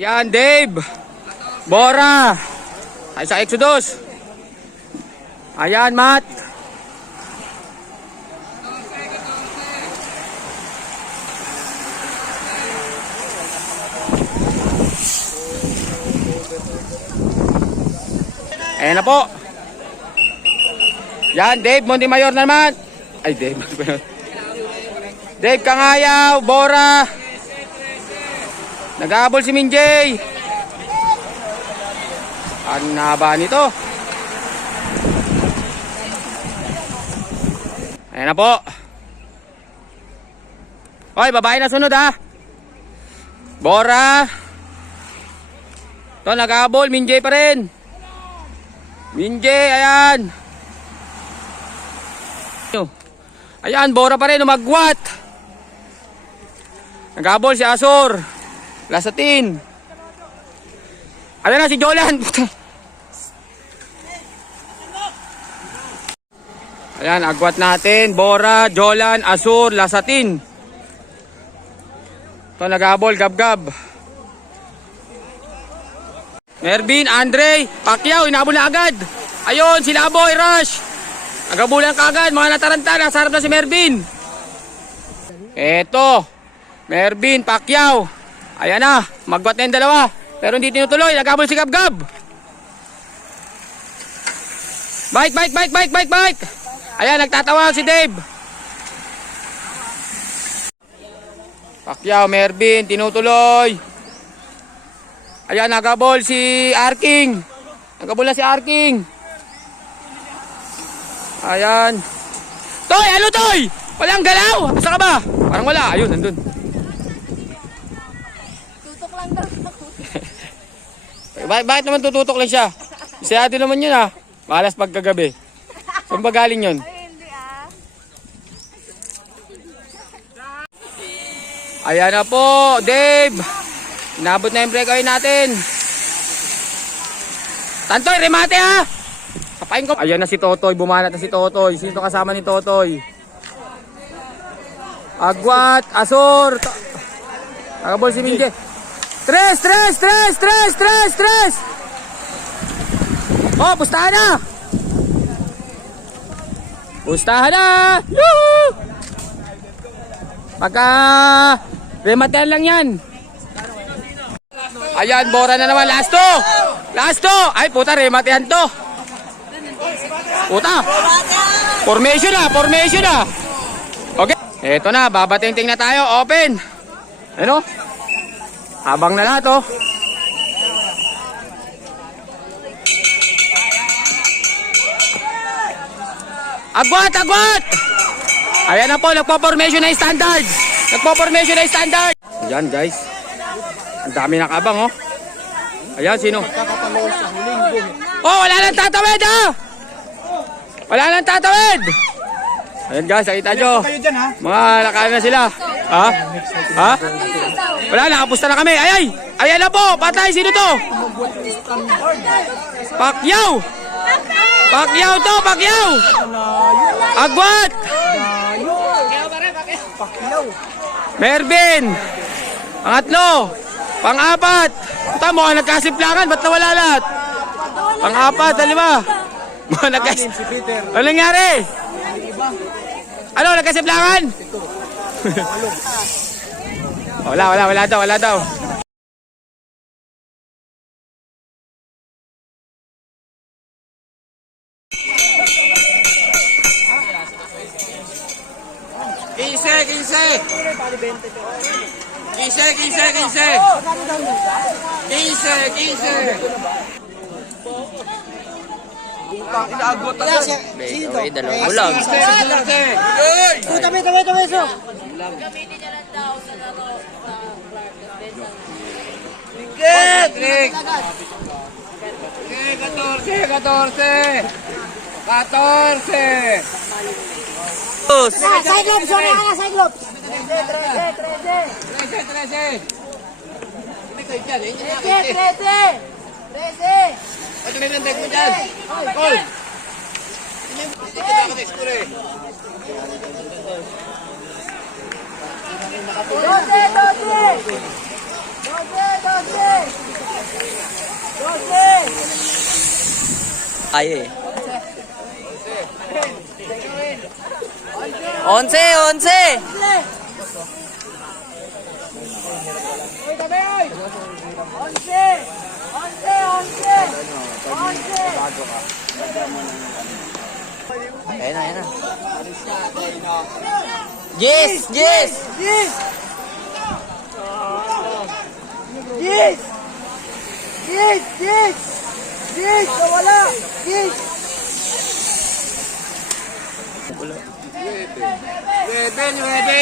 Yan, Dave. Bora. Ay sa Exodus. Ayan, Matt. Ayan na po. Yan, Dave. Montemayor naman. Ay, Dave. Dave Kangayaw. Bora. Nag-aabol si Minjay. Ang haba nito. Ayan na po. Hoy, babae na sunod ha. Bora. Ito, nag-aabol. Minjay pa rin. Minjay, ayan. Ayan, Bora pa rin. Umagwat. Nag-aabol si Asor. Lasatin. Ayan na si Jolan. Ayan, agwat natin. Bora, Jolan, Asur, Lasatin. Ito, nag-abol, Gab-Gab. Mervin, Andre, Pacquiao, inabol na agad. Ayun, sila Boy, Rush. Nagabulan ka agad, mga nataranta. Nasa harap na si Mervin. Eto, Mervin, Pacquiao. Ayan na, magwat na yung dalawa. Pero hindi tinutuloy, naghabol si Gab-Gab. Bike. Ayan, nagtatawag si Dave. Pacquiao, Mervin, tinutuloy. Ayan, naghabol si Arking. Naghabol na si Arking. Ayan. Toy, ano Toy? Walang galaw. Asa ka ba? Parang wala, ayun, nandun. Bakit naman tututok lang siya? Isayado naman yun ah. Malas pagkagabi. Saan ba galing yun? Ay, hindi ah. Ayan na po, Dave. Inabot na yung breakaway natin. Tantoy, remate ha. Kapain ko. Ayan na si Totoy, bumanat na si Totoy. Sino kasama ni Totoy? Agwat, Asor. Agabol si Minje. Tres! Oh, pustahan na! Pustahan na! Yuhu! Pagka rematan lang yan. Ayan, Bora na naman. Last to! Ay, puta, rematan to. Puta! Formation na! Okay. Eto na, babating-ting na tayo. Open! Ano? Habang na lahat oh. Agwat! Ayan na po, nagpo-formation na standard. Ayan guys. Ang dami nakabang oh. Ayan, sino? Oh, wala nang tatawid. Ayan guys, nakita nyo. Mga nakaano na sila. Ha? Wala, nakapusta na kami. Ayan na po, patay. Sino to? Pacquiao to. Agwat. Mervin. Pangatlo. Pang-apat. Ito, mukhang nagkasiplangan. Ba't nawala lahat? Pang-apat, halima. Mukhang nagkasiplangan. Ano nangyari? Ano, nagkasiplangan? Wala daw. Inaagot na siya. Okay, dalawang ulam. Tama. Gamitin niya lang daw sa laro. Klik. 14. Side lobes, side lobes. 13. Ano may nandag mo dyan? Call! Hindi ka dapat school eh. 12. Ay eh. 11. Ayan na. Yes! Yes! Nawala! Yes!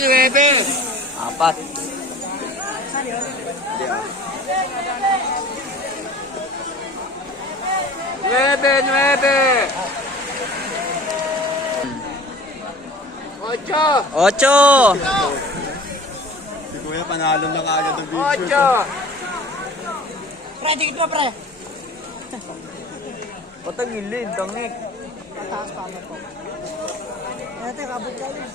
Nuebe. 4. Nuebe. 8. Si Kuya panalo na kagad ng video. 8. Pre, dikit mo, pre. Patagilid, tangik. Ate, kabot ka yun.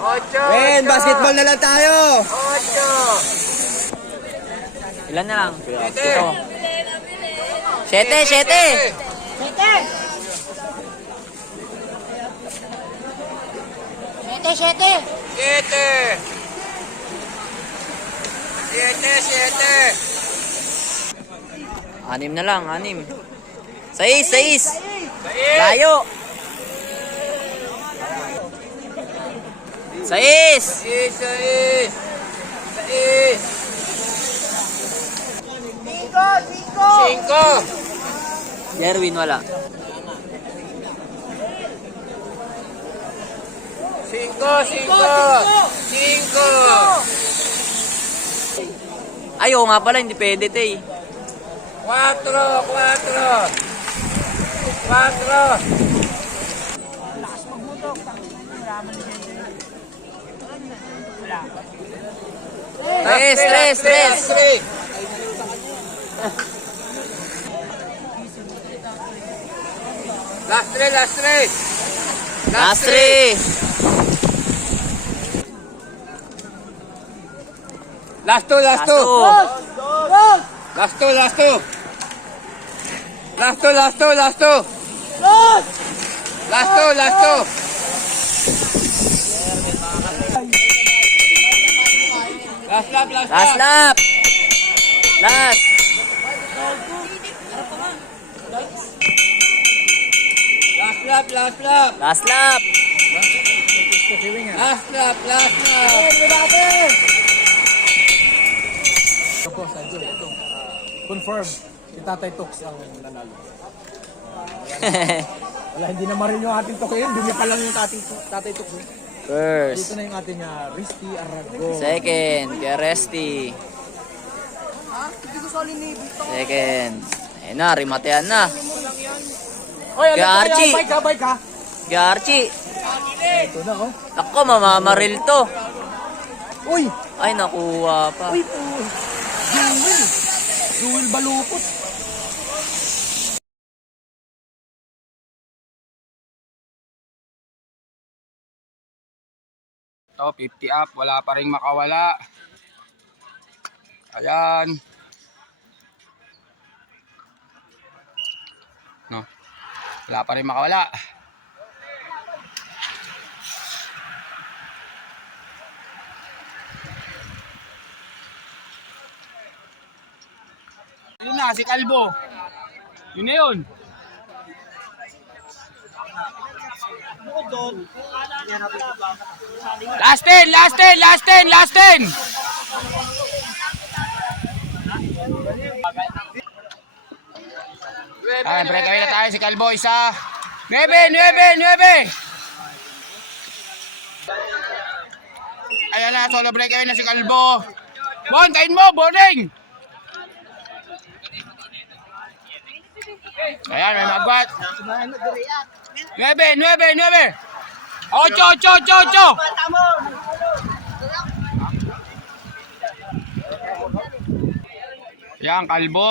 8. Ben, basketball na lang tayo. 8. Ilan na lang? 7. 7. Sete! Sete! 6 na lang, 6. 6. Layo. 6. 5. Jerwin, wala. 5. Ay, oo nga pala, hindi pwede, te. 4. Tres. Last 3. Last 3. Last 2. Last 2. Last lap. Last. Last lap. Confirm, si Tatay Tox ang nanalo. Wala, hindi naman rin yung ating tokayin. Dumi pa lang yung Tatay Tox. First. Dito na yung ating Risty Arago. Second, kay Resty. Second. Ayun na, rimatean na. Oy, Kay Archie. Bike ka. Kay Archie. Ito na, oh. Ako, mamamaril to. Uy! Ay, nakuha pa. Uy, Jewel Balupot. Ito, 50 up. Wala pa rin makawala. Ayan. No. Wala pa rin makawala. Yun na, si Kalbo. Yun na yun. Last 10. Ayan, breakaway na tayo si Kalbo. Isa. 9. Ayan na, solo breakaway na si Kalbo. Bon, kain mo, boarding. Ayan, may magbat. 9. 8. Ayan, Kalbo.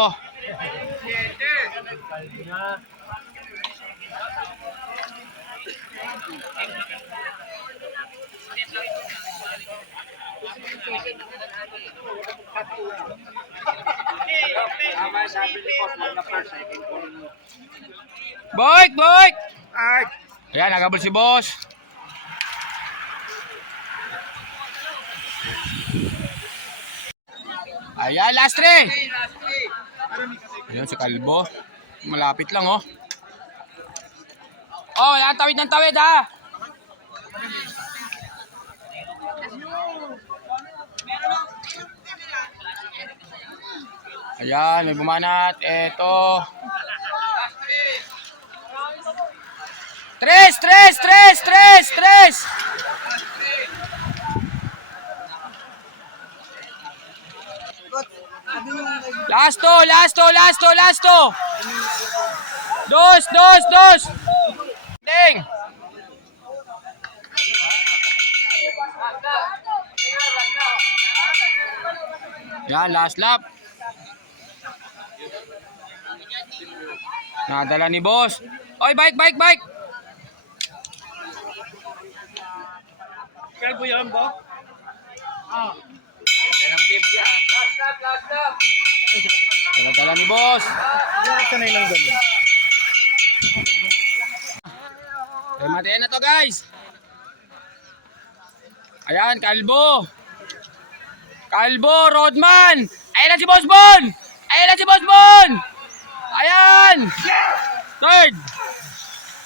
Boy! Boy! Ayan, nagabol si boss. Ayan, last three. Ayan si Kalbo. Malapit lang, oh. Oh, wala tawid ng tawid, ha. Ayan, may bumanat. Eto. Tres! Lasto! Dos! Ding! Yan, last lap. Nadala ni boss. Oy, bike! Kalbo yan ba? Dala ni boss. Sanay lang ganun. Matayin na to, guys. Ayan, Kalbo, Rodman. Ayan na si Boss Bon. Ayan. Third.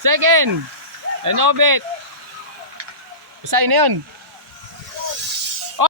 Second. Renovate. Isa na yun.